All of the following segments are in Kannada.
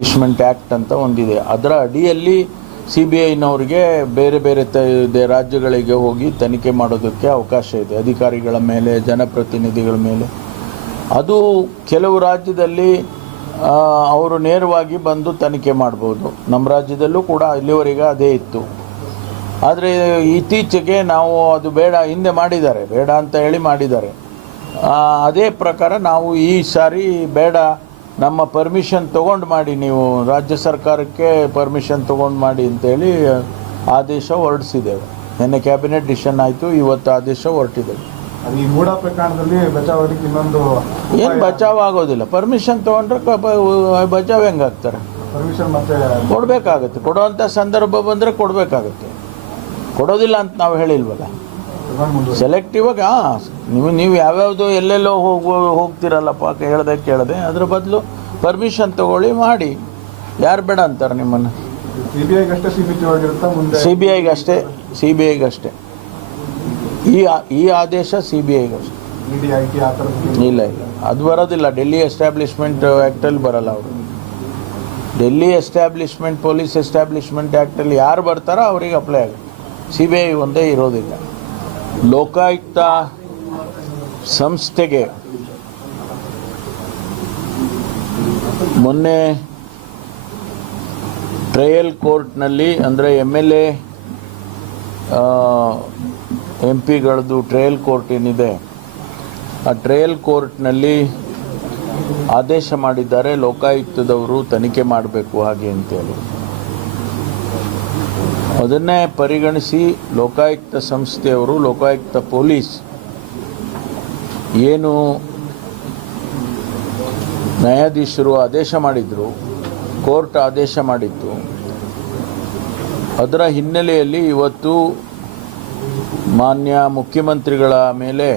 ಎಸ್ಟಾಬ್ಲಿಷ್ಮೆಂಟ್ ಆ್ಯಕ್ಟ್ ಅಂತ ಒಂದಿದೆ. ಅದರ ಅಡಿಯಲ್ಲಿ CBIನವರಿಗೆ ಬೇರೆ ಬೇರೆ ರಾಜ್ಯಗಳಿಗೆ ಹೋಗಿ ತನಿಖೆ ಮಾಡೋದಕ್ಕೆ ಅವಕಾಶ ಇದೆ, ಅಧಿಕಾರಿಗಳ ಮೇಲೆ, ಜನಪ್ರತಿನಿಧಿಗಳ ಮೇಲೆ. ಅದು ಕೆಲವು ರಾಜ್ಯದಲ್ಲಿ ಅವರು ನೇರವಾಗಿ ಬಂದು ತನಿಖೆ ಮಾಡ್ಬೋದು. ನಮ್ಮ ರಾಜ್ಯದಲ್ಲೂ ಕೂಡ ಇಲ್ಲಿವರೆಗೆ ಅದೇ ಇತ್ತು. ಆದರೆ ಇತ್ತೀಚೆಗೆ ನಾವು ಅದು ಬೇಡ, ಹಿಂದೆ ಮಾಡಿದ್ದಾರೆ, ಬೇಡ ಅಂತ ಹೇಳಿ ಮಾಡಿದ್ದಾರೆ. ಅದೇ ಪ್ರಕಾರ ನಾವು ಈ ಸಾರಿ ಬೇಡ, ನಮ್ಮ ಪರ್ಮಿಷನ್ ತೊಗೊಂಡು ಮಾಡಿ, ನೀವು ರಾಜ್ಯ ಸರ್ಕಾರಕ್ಕೆ ಪರ್ಮಿಷನ್ ತೊಗೊಂಡು ಮಾಡಿ ಅಂತೇಳಿ ಆದೇಶ ಹೊರಡಿಸಿದ್ದೇವೆ. ನಿನ್ನೆ ಕ್ಯಾಬಿನೆಟ್ ಡಿಸಿಷನ್ ಆಯಿತು, ಇವತ್ತು ಆದೇಶ ಹೊರಟಿದ್ದೇವೆ. ಈ ಮೂಢ ಪ್ರಕರಣದಲ್ಲಿ ಬಚಾವ್ ಆಗಲಿಕ್ಕೆ ಇನ್ನೊಂದು ಏನು ಬಚಾವ್ ಆಗೋದಿಲ್ಲ. ಪರ್ಮಿಷನ್ ತೊಗೊಂಡ್ರೆ ಬಚಾವ್ ಹೆಂಗಾಗ್ತಾರೆ? ಪರ್ಮಿಷನ್ ಮತ್ತೆ ಕೊಡಬೇಕಾಗುತ್ತೆ. ಕೊಡುವಂಥ ಸಂದರ್ಭ ಬಂದರೆ ಕೊಡಬೇಕಾಗುತ್ತೆ. ಕೊಡೋದಿಲ್ಲ ಅಂತ ನಾವು ಹೇಳಿಲ್ವಲ್ಲ. ಸೆಲೆಕ್ಟಿವ್ ಆಗಿ ನೀವು ಯಾವ್ಯಾವುದು ಎಲ್ಲೆಲ್ಲೋ ಹೋಗ್ತಿರಲ್ಲಪ್ಪ, ಕೇಳದೆ ಅದ್ರ ಬದಲು ಪರ್ಮಿಷನ್ ತಗೊಳ್ಳಿ, ಮಾಡಿ. ಯಾರು ಬೇಡ ಅಂತಾರೆ ನಿಮ್ಮನ್ನು? CBIಗಷ್ಟೇ ಸೀಮಿತವಾಗಿರುತ್ತಾ? ಮುಂದೆ CBIಗಷ್ಟೇ ಈ ಆದೇಶ CBIಗಷ್ಟೇ. ಇಲ್ಲ ಅದು ಬರೋದಿಲ್ಲ. ಡೆಲ್ಲಿ ಎಸ್ಟಾಬ್ಲಿಷ್ಮೆಂಟ್ ಆ್ಯಕ್ಟಲ್ಲಿ ಬರಲ್ಲ. ಅವರು ಡೆಲ್ಲಿ ಎಸ್ಟಾಬ್ಲಿಷ್ಮೆಂಟ್ ಪೊಲೀಸ್ ಎಸ್ಟಾಬ್ಲಿಷ್ಮೆಂಟ್ ಆ್ಯಕ್ಟಲ್ಲಿ ಯಾರು ಬರ್ತಾರೋ ಅವ್ರಿಗೆ ಅಪ್ಲೈ ಆಗುತ್ತೆ. CBI ಒಂದೇ ಇರೋದಿಲ್ಲ. ಲೋಕಾಯುಕ್ತ ಸಂಸ್ಥೆಗೆ ಮೊನ್ನೆ ಟ್ರಯಲ್ ಕೋರ್ಟ್ನಲ್ಲಿ, ಅಂದರೆ MLA MP ಗಳದ್ದು ಟ್ರಯಲ್ ಕೋರ್ಟ್ ಏನಿದೆ, ಆ ಟ್ರಯಲ್ ಕೋರ್ಟ್ನಲ್ಲಿ ಆದೇಶ ಮಾಡಿದ್ದಾರೆ, ಲೋಕಾಯುಕ್ತದವರು ತನಿಖೆ ಮಾಡಬೇಕು ಹಾಗೆ ಅಂತೇಳಿ. ಅದನ್ನೇ ಪರಿಗಣಿಸಿ ಲೋಕಾಯುಕ್ತ ಸಂಸ್ಥೆಯವರು, ಲೋಕಾಯುಕ್ತ ಪೊಲೀಸ್ ಏನು ನ್ಯಾಯಾಧೀಶರು ಆದೇಶ ಮಾಡಿದರು, ಕೋರ್ಟ್ ಆದೇಶ ಮಾಡಿತ್ತು, ಅದರ ಹಿನ್ನೆಲೆಯಲ್ಲಿ ಇವತ್ತು ಮಾನ್ಯ ಮುಖ್ಯಮಂತ್ರಿಗಳ ಮೇಲೆ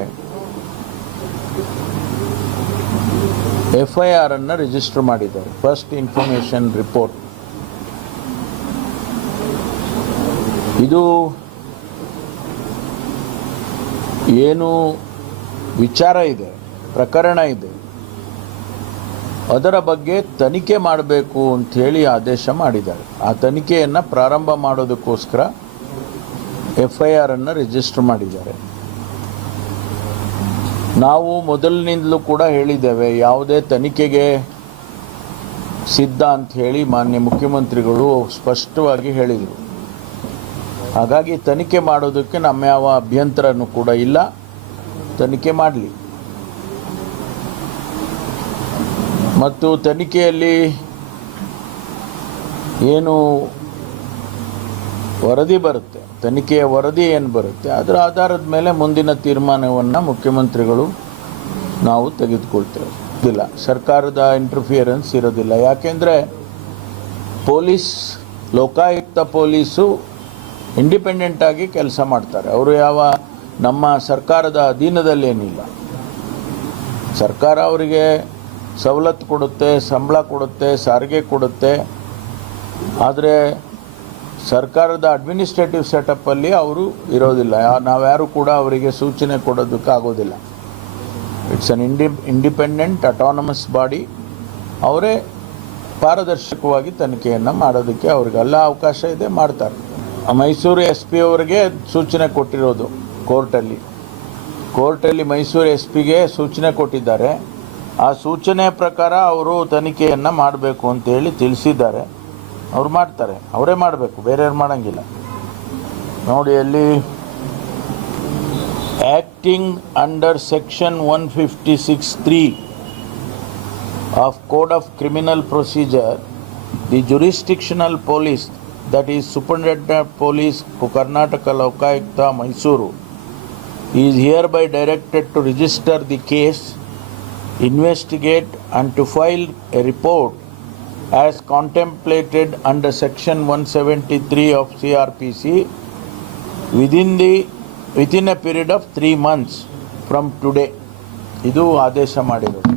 FIR ಅನ್ನು ರಿಜಿಸ್ಟರ್ ಮಾಡಿದ್ದಾರೆ. First information report. ಇದು ಏನು ವಿಚಾರ ಇದೆ, ಪ್ರಕರಣ ಇದೆ, ಅದರ ಬಗ್ಗೆ ತನಿಖೆ ಮಾಡಬೇಕು ಅಂಥೇಳಿ ಆದೇಶ ಮಾಡಿದ್ದಾರೆ. ಆ ತನಿಖೆಯನ್ನು ಪ್ರಾರಂಭ ಮಾಡೋದಕ್ಕೋಸ್ಕರ FIR ಅನ್ನು ರಿಜಿಸ್ಟರ್ ಮಾಡಿದ್ದಾರೆ. ನಾವು ಮೊದಲಿನಿಂದಲೂ ಕೂಡ ಹೇಳಿದ್ದೇವೆ, ಯಾವುದೇ ತನಿಖೆಗೆ ಸಿದ್ಧ ಅಂತ ಹೇಳಿ ಮಾನ್ಯ ಮುಖ್ಯಮಂತ್ರಿಗಳು ಸ್ಪಷ್ಟವಾಗಿ ಹೇಳಿದರು. ಹಾಗಾಗಿ ತನಿಖೆ ಮಾಡೋದಕ್ಕೆ ನಮ್ಮ ಯಾವ ಅಭ್ಯಂತರನೂ ಕೂಡ ಇಲ್ಲ. ತನಿಖೆ ಮಾಡಲಿ. ಮತ್ತು ತನಿಖೆಯಲ್ಲಿ ಏನು ವರದಿ ಬರುತ್ತೆ, ತನಿಖೆಯ ವರದಿ ಏನು ಬರುತ್ತೆ, ಅದರ ಆಧಾರದ ಮೇಲೆ ಮುಂದಿನ ತೀರ್ಮಾನವನ್ನು ಮುಖ್ಯಮಂತ್ರಿಗಳು ನಾವು ತೆಗೆದುಕೊಳ್ತೇವೆ. ಇಲ್ಲ, ಸರ್ಕಾರದ ಇಂಟರ್ಫಿಯರೆನ್ಸ್ ಇರೋದಿಲ್ಲ. ಯಾಕೆಂದರೆ ಲೋಕಾಯುಕ್ತ ಪೊಲೀಸು ಇಂಡಿಪೆಂಡೆಂಟಾಗಿ ಕೆಲಸ ಮಾಡ್ತಾರೆ. ಅವರು ನಮ್ಮ ಸರ್ಕಾರದ ಅಧೀನದಲ್ಲೇನಿಲ್ಲ. ಸರ್ಕಾರ ಅವರಿಗೆ ಸವಲತ್ತು ಕೊಡುತ್ತೆ, ಸಂಬಳ ಕೊಡುತ್ತೆ, ಸಾರಿಗೆ ಕೊಡುತ್ತೆ. ಆದರೆ ಸರ್ಕಾರದ ಅಡ್ಮಿನಿಸ್ಟ್ರೇಟಿವ್ ಸೆಟಪ್ಪಲ್ಲಿ ಅವರು ಇರೋದಿಲ್ಲ. ನಾವ್ಯಾರು ಕೂಡ ಅವರಿಗೆ ಸೂಚನೆ ಕೊಡೋದಕ್ಕಾಗೋದಿಲ್ಲ. It's an independent autonomous body. ಅವರೇ ಪಾರದರ್ಶಕವಾಗಿ ತನಿಖೆಯನ್ನು ಮಾಡೋದಕ್ಕೆ ಅವ್ರಿಗೆಲ್ಲ ಅವಕಾಶ ಇದೆ, ಮಾಡ್ತಾರೆ. ಮೈಸೂರು SP ಅವರಿಗೆ ಸೂಚನೆ ಕೊಟ್ಟಿರೋದು ಕೋರ್ಟಲ್ಲಿ ಮೈಸೂರು SPಗೆ ಸೂಚನೆ ಕೊಟ್ಟಿದ್ದಾರೆ. ಆ ಸೂಚನೆ ಪ್ರಕಾರ ಅವರು ತನಿಖೆಯನ್ನು ಮಾಡಬೇಕು ಅಂತೇಳಿ ತಿಳಿಸಿದ್ದಾರೆ. ಅವ್ರು ಮಾಡ್ತಾರೆ, ಅವರೇ ಮಾಡಬೇಕು, ಬೇರೆಯವ್ರು ಮಾಡೋಂಗಿಲ್ಲ. ನೋಡಿ, ಅಲ್ಲಿ acting under section 156(3) of code of criminal procedure, the jurisdictional police, that is Superintendent Police Karnataka Lokayukta Mysuru, is hereby directed to register the case, investigate and to file a report as contemplated under section 173 of CRPC within a period of 3 months from today. ಇದು ಆದೇಶ ಮಾಡಿರೋದು.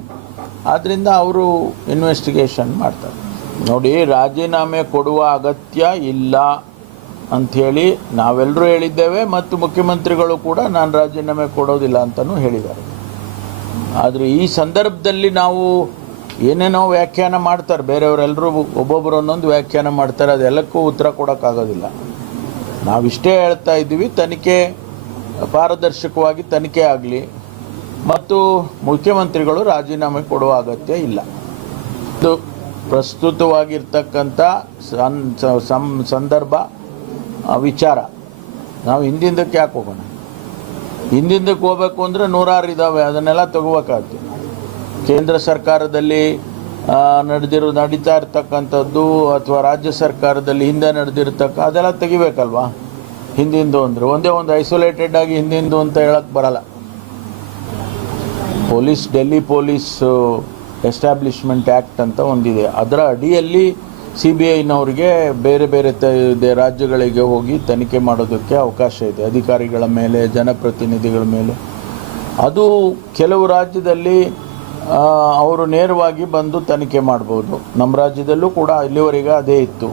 ಆದ್ದರಿಂದ ಅವರು ಇನ್ವೆಸ್ಟಿಗೇಷನ್ ಮಾಡ್ತಾರೆ. ನೋಡಿ, ರಾಜೀನಾಮೆ ಕೊಡುವ ಅಗತ್ಯ ಇಲ್ಲ ಅಂಥೇಳಿ ನಾವೆಲ್ಲರೂ ಹೇಳಿದ್ದೇವೆ, ಮತ್ತು ಮುಖ್ಯಮಂತ್ರಿಗಳು ಕೂಡ ನಾನು ರಾಜೀನಾಮೆ ಕೊಡೋದಿಲ್ಲ ಅಂತಲೂ ಹೇಳಿದ್ದಾರೆ. ಆದರೆ ಈ ಸಂದರ್ಭದಲ್ಲಿ ನಾವು ಏನೇನೋ ವ್ಯಾಖ್ಯಾನ ಮಾಡ್ತಾರೆ ಬೇರೆಯವರೆಲ್ಲರೂ, ಒಬ್ಬೊಬ್ಬರು ಒಂದೊಂದು ವ್ಯಾಖ್ಯಾನ ಮಾಡ್ತಾರೆ, ಅದೆಲ್ಲಕ್ಕೂ ಉತ್ತರ ಕೊಡೋಕ್ಕಾಗೋದಿಲ್ಲ. ನಾವಿಷ್ಟೇ ಹೇಳ್ತಾ ಇದ್ದೀವಿ, ತನಿಖೆ ಪಾರದರ್ಶಕವಾಗಿ ತನಿಖೆ ಆಗಲಿ ಮತ್ತು ಮುಖ್ಯಮಂತ್ರಿಗಳು ರಾಜೀನಾಮೆ ಕೊಡುವ ಅಗತ್ಯ ಇಲ್ಲ. ಇದು ಪ್ರಸ್ತುತವಾಗಿರ್ತಕ್ಕಂಥ ಸಂದರ್ಭ ವಿಚಾರ. ನಾವು ಹಿಂದಿಂದಕ್ಕೆ ಯಾಕೆ ಹೋಗೋಣ? ಹಿಂದಿಂದಕ್ಕೆ ಹೋಗಬೇಕು ಅಂದರೆ 106 ಇದ್ದಾವೆ, ಅದನ್ನೆಲ್ಲ ತಗೋಬೇಕಾಗುತ್ತೆ. ಕೇಂದ್ರ ಸರ್ಕಾರದಲ್ಲಿ ನಡೀತಾ ಇರ್ತಕ್ಕಂಥದ್ದು ಅಥವಾ ರಾಜ್ಯ ಸರ್ಕಾರದಲ್ಲಿ ಹಿಂದೆ ನಡೆದಿರ್ತಕ್ಕ ಅದೆಲ್ಲ ತೆಗಿಬೇಕಲ್ವಾ? ಹಿಂದಿಂದು ಅಂದರೆ ಒಂದೇ ಒಂದು ಐಸೋಲೇಟೆಡ್ ಆಗಿ ಹಿಂದಿಂದು ಅಂತ ಹೇಳಕ್ಕೆ ಬರಲ್ಲ. ಡೆಲ್ಲಿ ಪೊಲೀಸ್ ಎಸ್ಟಾಬ್ಲಿಷ್ಮೆಂಟ್ ಆ್ಯಕ್ಟ್ ಅಂತ ಒಂದಿದೆ. ಅದರ ಅಡಿಯಲ್ಲಿ CBIನವ್ರಿಗೆ ಬೇರೆ ಬೇರೆ ರಾಜ್ಯಗಳಿಗೆ ಹೋಗಿ ತನಿಖೆ ಮಾಡೋದಕ್ಕೆ ಅವಕಾಶ ಇದೆ, ಅಧಿಕಾರಿಗಳ ಮೇಲೆ, ಜನಪ್ರತಿನಿಧಿಗಳ ಮೇಲೆ. ಅದು ಕೆಲವು ರಾಜ್ಯದಲ್ಲಿ ಅವರು ನೇರವಾಗಿ ಬಂದು ತನಿಖೆ ಮಾಡ್ಬೋದು. ನಮ್ಮ ರಾಜ್ಯದಲ್ಲೂ ಕೂಡ ಇಲ್ಲಿವರೆಗೆ ಅದೇ ಇತ್ತು.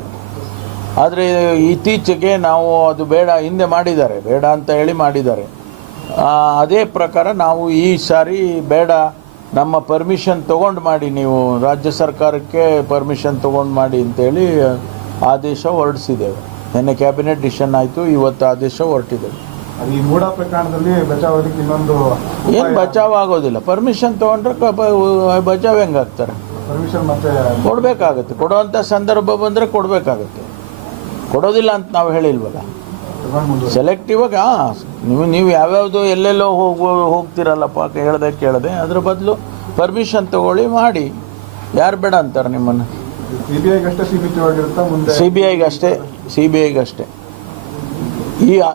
ಆದರೆ ಇತ್ತೀಚೆಗೆ ನಾವು ಅದು ಬೇಡ, ಹಿಂದೆ ಮಾಡಿದ್ದಾರೆ, ಬೇಡ ಅಂತ ಹೇಳಿ ಮಾಡಿದ್ದಾರೆ. ಅದೇ ಪ್ರಕಾರ ನಾವು ಈ ಸಾರಿ ಬೇಡ, ನಮ್ಮ ಪರ್ಮಿಷನ್ ತೊಗೊಂಡು ಮಾಡಿ, ನೀವು ರಾಜ್ಯ ಸರ್ಕಾರಕ್ಕೆ ಪರ್ಮಿಷನ್ ತೊಗೊಂಡು ಮಾಡಿ ಅಂತೇಳಿ ಆದೇಶ ಹೊರಡಿಸಿದ್ದೇವೆ. ನಿನ್ನೆ ಕ್ಯಾಬಿನೆಟ್ ಡಿಸಿಷನ್ ಆಯಿತು, ಇವತ್ತು ಆದೇಶ ಹೊರಟಿದ್ದೇವೆ. ಈ ಮೂಡ ಪ್ರಕರಣದಲ್ಲಿ ಬಚಾವ್ ಆಗಲಿಕ್ಕೆ ಇನ್ನೊಂದು ಏನು ಬಚಾವ್ ಆಗೋದಿಲ್ಲ. ಪರ್ಮಿಷನ್ ತೊಗೊಂಡ್ರೆ ಬಚಾವ್ ಹೆಂಗೆ ಆಗ್ತಾರೆ? ಪರ್ಮಿಷನ್ ಮತ್ತೆ ಕೊಡಬೇಕಾಗತ್ತೆ. ಕೊಡುವಂಥ ಸಂದರ್ಭ ಬಂದರೆ ಕೊಡಬೇಕಾಗತ್ತೆ. ಕೊಡೋದಿಲ್ಲ ಅಂತ ನಾವು ಹೇಳಿಲ್ವಲ್ಲ. ಸೆಲೆಕ್ಟಿವ್ ಆಗಿ ನೀವು ಯಾವ್ಯಾವುದು ಎಲ್ಲೆಲ್ಲೋ ಹೋಗ್ತಿರಲ್ಲಪ್ಪ, ಕೇಳದೆ ಅದ್ರ ಬದಲು ಪರ್ಮಿಷನ್ ತಗೊಳ್ಳಿ, ಮಾಡಿ. ಯಾರು ಬೇಡ ಅಂತಾರೆ ನಿಮ್ಮನ್ನು? CBIಗಷ್ಟೇ ಸೀಮಿತವಾಗಿರುತ್ತಾ ಮುಂದೆ? CBIಗಷ್ಟೇ. ಈ